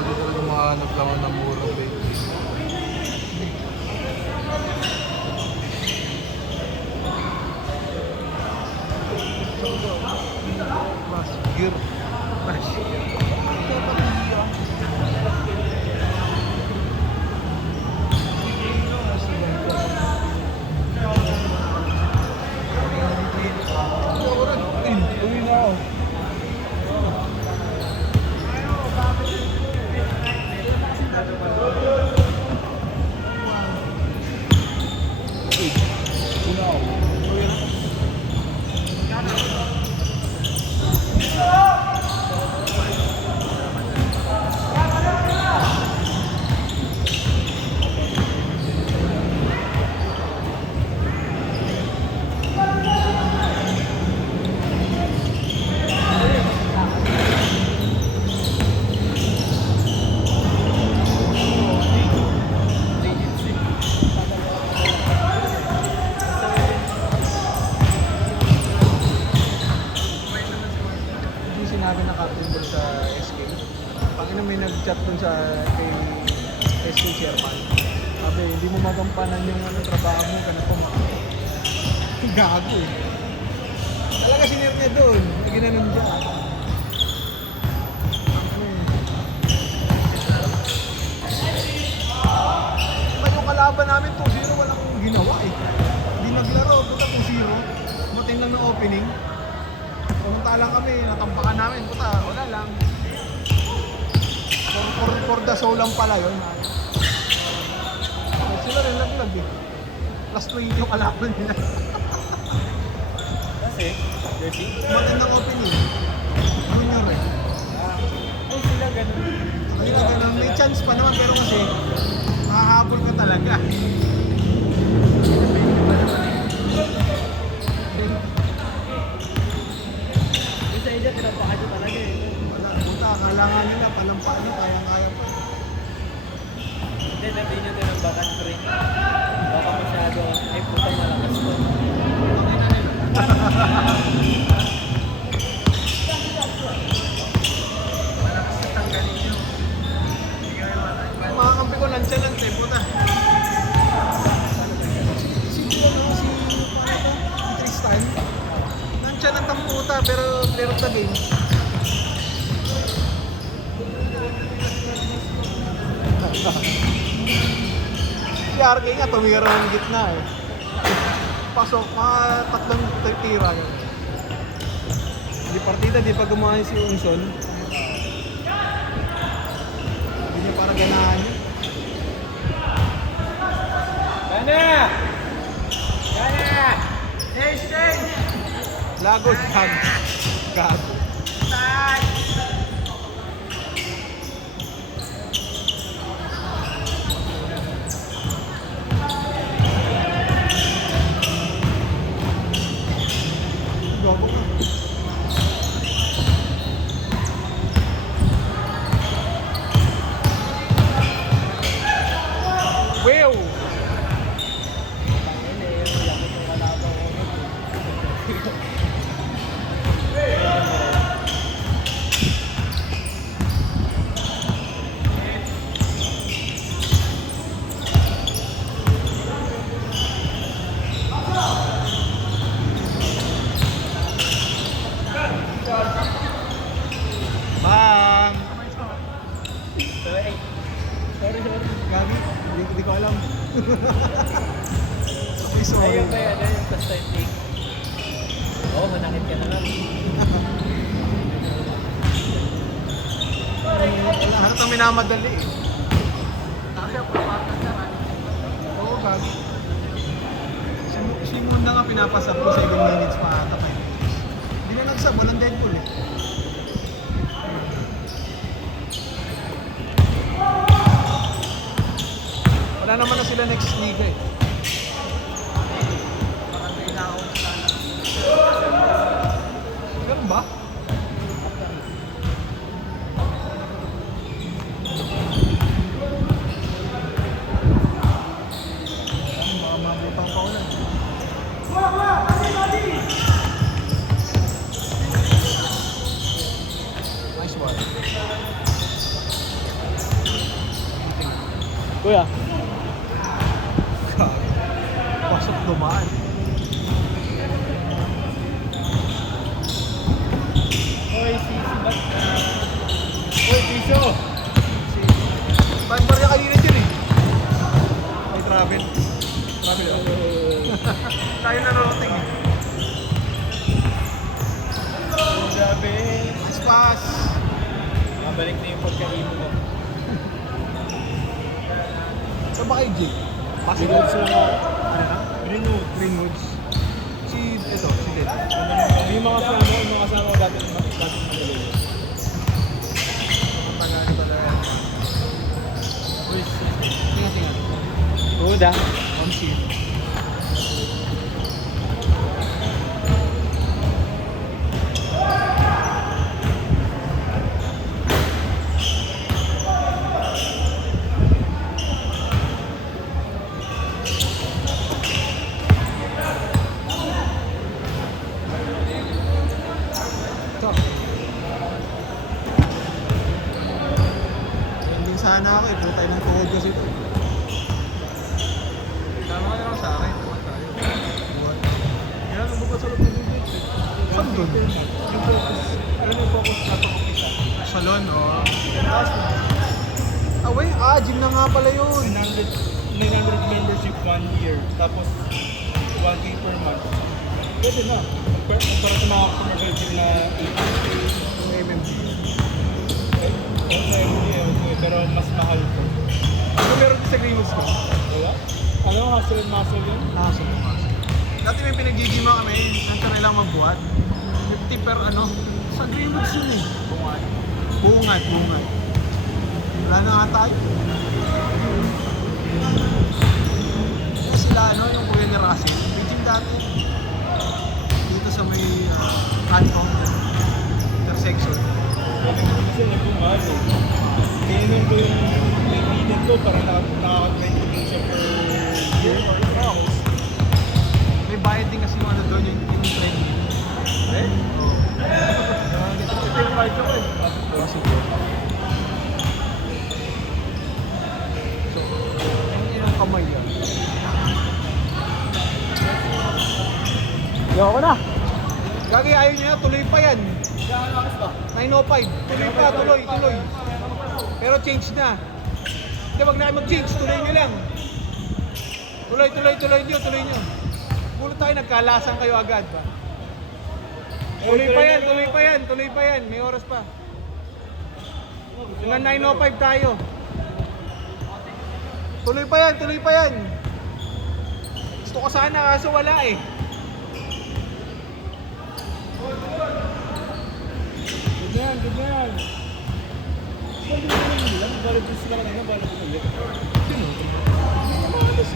Lagi talaga mahanap lang ako ng murang bed. Crash gear. Crash gear. Uwi na ako. Sinabi na captain doon sa SK. Pangina may nag-chat doon sa kay SK chairman. Sabi, hindi mo magampanan yung trabaho mo, ganito gago eh. Talaga sinir niya doon. Hindi ginanon dyan. Diba yung kalaban namin 2-0, walang ginawa eh. Hindi naglaro, puta 2-0. Buting lang ng opening. Pumunta lang kami, natampakan namin, puta, wala lang. For the show lang pala yun. Sila rin naglag eh. Last 20 yung kalaban nila. Kasi, jersey? Matindang opening. Junior eh. Ay, sila ganun. Sila ganun. May chance pa naman, pero kasi makahabol ka talaga. Sa inyo, tinapakan nyo talaga eh. Wala, puta, akala nga nila, palampakan nyo, kaya-kaya pa. Hindi, natin nyo tinapakan pre. Baka masyado, ay puta malakas ko. Malakas na tanggalin nyo. Mga kampi ko, lansya-lansya, puta. Si Tristan, lansya ng tamputa, pero player of the game. Si RK nga, tumira ng gitna eh. Pasok, mga tatlong tira. Di partida, di pa gumawa si Unson. Hindi niya para ganahan niya. Gana! Gana! Stay! Lagot, gago. Gago ka. Wow! Bang! Sorry. Gabi, hindi ko alam. Okay, sorry. Ayun ba yan? Ayun, first time take. Oo, manakit ka na lang. Lahat ang minamadali eh. Oo, Gabi. Si Munda nga pinapasab ko sa 7 minutes pa ata 5 minutes. Hindi na nagsab, walang Deadpool eh. Wala naman na sila next liga eh. Ganun ba? Mga mabutang pa ulan. Nice one. Kuya. Pasok dumaan. Oy, si Bat. Oy, piso. Saan ba rin kanina dyan eh? May travel. Travel ako. Tayo nanonoting eh. Grabe. Pas. Mabalik na yung pagkaimo ko. Saan ba kayo, Jake? Pasok Greenwoods lang ako. Ano na? Greenwoods. Greenwoods. Si Ded. Yung mga kasama ko dati Manila. Ang tagani pala yan. Uy, Tingnan. Ruda. Omsi. Hindi sana ako eh, putay ng tuhod kasi ito. Tama ka na lang sa akin, buwan tayo. Buwan. Yan, lumabas sa loob ng bibig. Saan doon? Yung focus. Alam mo yung focus na pang-umpisa. Salon, oh. Tapos, Away, gym na nga pala yun. 900 membership 1 year. Tapos, 1K per month. Pwede na. Para sa mga commercial gym na 8K. Yung MMG. Okay, pero mas mahal ko. Ano meron din sa Greenwoods ko? Wala? Ano, hustle and muscle yun? Nakasun ko kasi. Dati may pinag-gigima kami, saan ka nilang magbuhat? 50 per ano? Sa Greenwoods yun eh. Bungat. Bungat. Wala na nga tayo. Kaya sila ano, yung kuya ni Russell. May gym dati. Dito sa may Hancock intersection. Kasi nagpumahal eh. Kainan ko yung kaibigan ko, parang nakaka-20 siya per year or hours. May bayad din kasi yung ano doon, yung training. Eh? Oo. Ito yung kahit ako eh. Oh, sige. So, yung kamay yan. Ayoko na. Gagi, ayaw niya, tuloy pa yan. Kailangan lakas ba? 905. Tuloy pa, tuloy. Pero change na. Hindi, wag na kayo mag-change. Tuloy nyo lang. Tuloy nyo. Pulo tayo, nagkalasan kayo agad ba? Tuloy pa yan. May oras pa. Hanggang 905 tayo. Tuloy pa yan. Gusto ko sana kaso wala eh. Good na yan. Balik ko lang nila. Balik ko sila kanina. Balik ko ulit. Hindi, 905.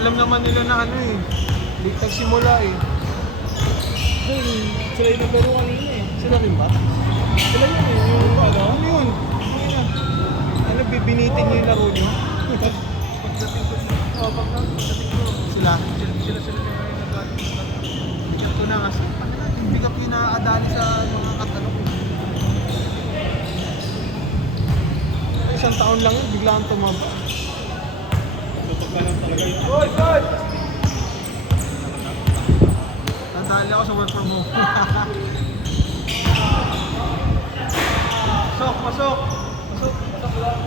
Alam naman nila na ano eh. Late nagsimula eh. Sila yung naglaro kanina eh. Sila rin ba? Sila yun eh. Yung ano? Ano yun? Ano, bibinitin niyo yung laro niyo? Pagdating ko, sila bigat ko na kasi bigat ko yung naadali sa mga katanong ko. Isang taon lang yun, biglaan tumaba. Tutok ka lang talaga yun. Nadali ako sa work from home. Pasok lang.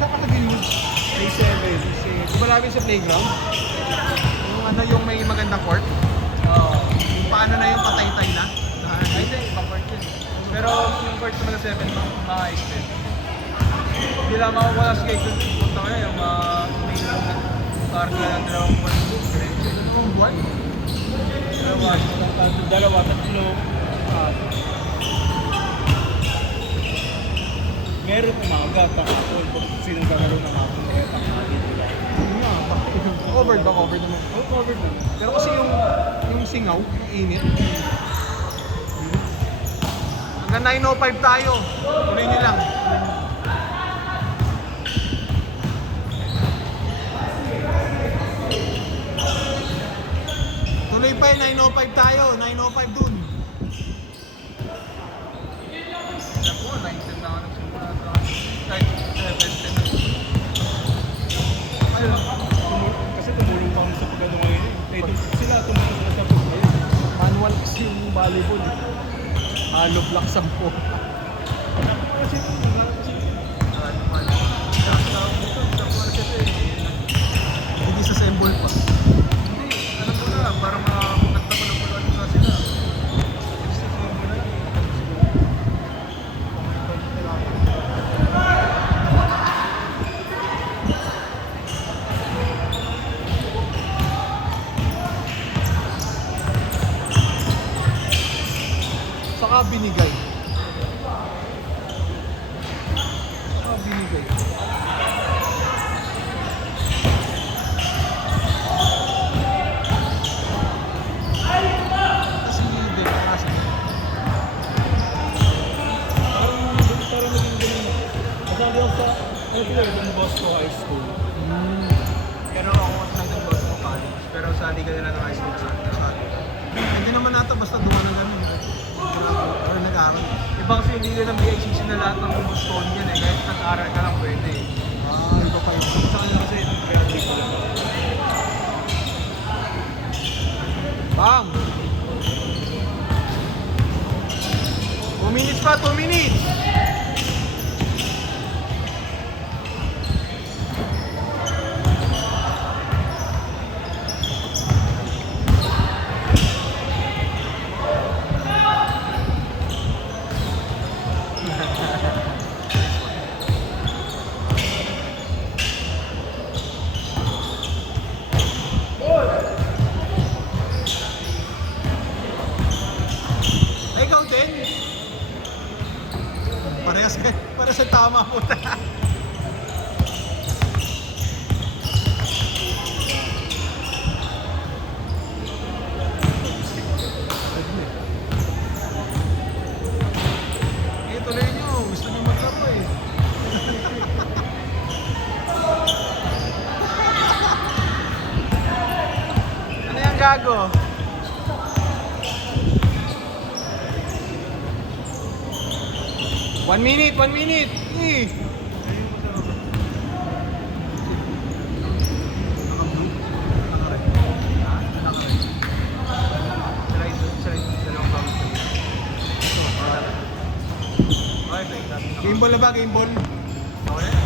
Saan ka nag-use? A7. Di ba namin sa playground? Yung ano, yung may magandang court? Oo. Yung paano na yung patay-tay na? I think, pa-court yun. Pero yung court naman na 7, maka-extend. Hindi lang makakuha sa cake punta ko yung may parang ng dalawang court. Yung buwan? Dalawa, tatlo. Meron umaga, pakapon. Kung sinong gagaro ng hapon, kaya pakapon. Yun nga, covered naman. Oh, covered na. Pero kasi yung singaw, yung init. Hanggang 905 tayo. Tuloy nyo lang. 905 tayo. 905 dun. Alam ko, 9-10 na ako nagsimula. Kahit 7-10 na. Kasi tumulong pa kami sa pagkano ngayon eh. Sila tumulong sila sa pagkano. Manual kasi yung volleyball. Hollow block 10. Kasi Ano man. Sa dito, sa market eh. Hindi sa symbol pa. Hindi, alam ko na, para nagtapulang-pulang na sila. Saka binigay. Saka binigay. Kasi demokrasya. parang naging ganun. Kasali ako sa, ano sila, Don Bosco High School. Pero ako mas nag-nag-boss ko college. Pero sa liga nila ng high school sa Hindi naman nato basta duwa na gano'n. Or nag-aaral. Iba kasi hindi nila ng BICC na lahat ng Bostonian eh. Kahit nag-aral ka lang pwede eh. Iba pa yun. Sa kanila kasi, graduate ko lang. Bang! 2 minutes pa, 2 minutes! Ay, ikaw din? Parehas sa tama po. Eh, tuloy nyo. Gusto nyo magkapo eh. Ano yung gago? One minute, 1 minute. Eh. Dalawang bawat sa iyo. Okay, break natin. Game ball na ba? Game ball? Okay na.